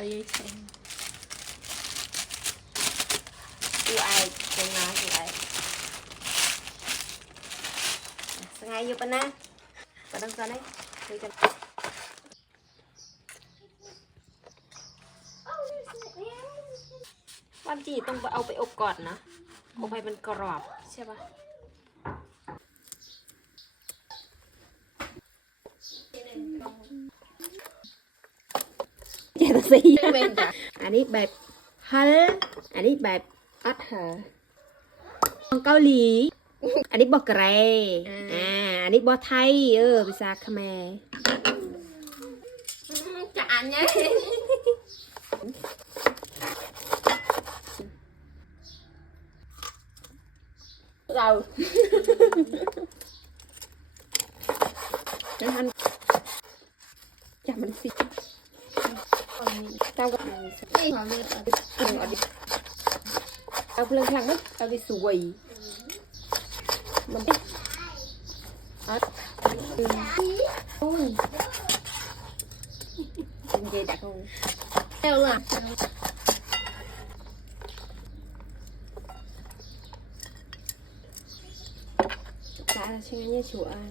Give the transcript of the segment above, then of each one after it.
เอาเยอะใช่กูไอเป็นมากูไอสไงอยู่ปะนะปะต้องกันเลยคุยกันความจริงต้องเอาไปอบก่อนนะอบให้มันกรอบใช่ปะเจตสีอันนี้แบบฮัลอันนี้แบบอัดเหรอเกาหลีอันนี้บอกเกรอันนี้บอกไทยภาษาเขมรจะอ่านไงเราท่านจับมันสิเจ้าก็นี่ความเลือดเอาเพลิงพลังมั้ยเอาไปสวยมันอุ้ยเป็นเจดักงเร็วล่ะđã là xem nhé chủ ai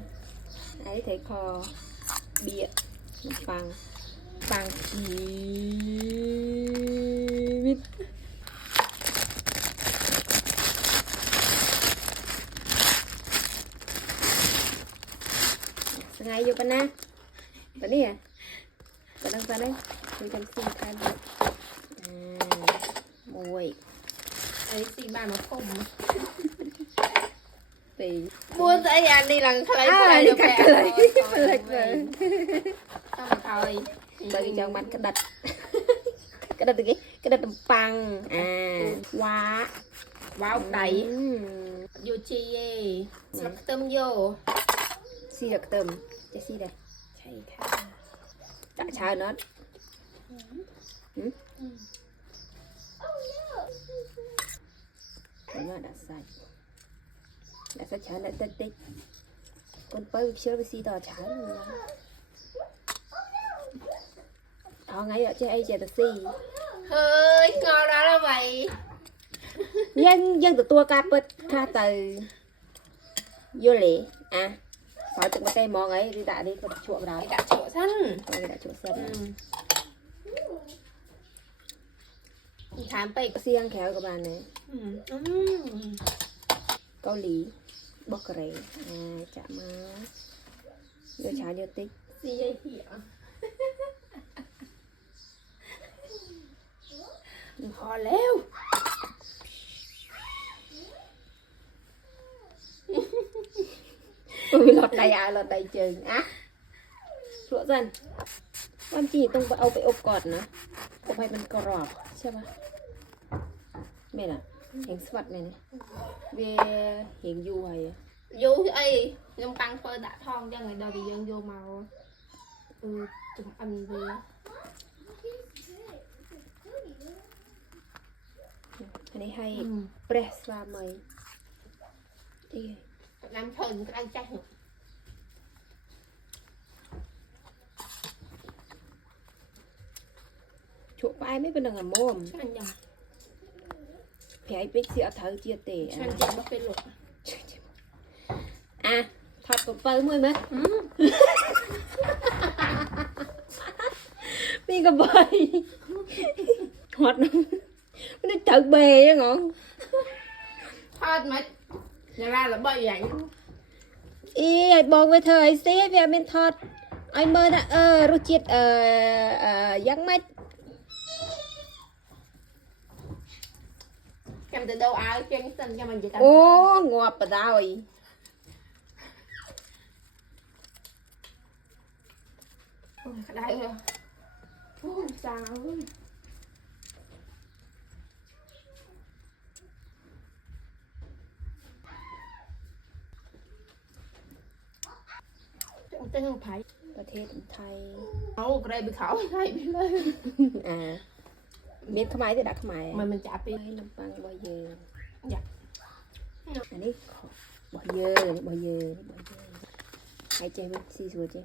ấy thấy kho bịa bằng bằng biết ngay vô pana tadi ya kadang kadang macam simpan mùi ấy xì ba nó không mua tới nhà đi lần khai đi cắt lời xong rồi bởi cho bạn cái đạch cái đạch bằng quá wow đầy vô chi sập tôm vô xì được tôm cho xì đây chạy chào nó nó đã sạch đã sạch chán đã tích tích con bơi chưa bị xì tỏ chán rồi đó ngay ở trên ai chè xì hơi ngon đó là vậy dân từ tua cà bứt tha từ vô lệ phải từng cái món ấy đi đã đi còn chuột đó đã chuột xanh đã chuột xanh thảm pe xiang khéo các bạn nàyเกาหลีบอกเรจะมาเดี๋ยวช้าเดี๋ยวติ๊กซีไอเหี้ยพอแล้วมีหลอดใดหลอดใดเจอชัวร์จันความจริงต้องเอาไปอบก่อนนะอบให้มันกรอบใช่ปะไม่ล่ะเห็นสวัสดิ์ไหมเนี่ยเวเห็นยูไงยูไอ้ยังปังเปิดดะทองยังไงดอยบียังโยมาจุ่มอันเวอันนี้ให้เปรสซาไหมที่น้ำเชิญก็ได้ใจหนูชุบไปไม่เป็นหนังอะม่วมแผลเป็ดเสียเธอเจียเตะฉันจะมาเป็นหลกถอดกระเป๋ามือมั้ยมีกระเป๋าถอดน้ำไม่ได้เจอเบยยังงงถอดมั้ยอย่าra là bơi vậyไอ้บอกไปเธอไอ้ซิพี่เป็นถอดไอ้เมื่อน่ะรู้จิตยังไม่cầm từ đâu áo chân xinh cho mình chỉ cầm ô ngọt vào rồi đây rồi sao tên không phải ประเทศไทยเอาก็ได้ไปเขาไทยไปเลยเม็ดขมายจะดักขมายมันจะเป็นน้ำปังบอยเยออันนี้บอยเยอบอยเยอหายใจมันสีสวยจ้ะ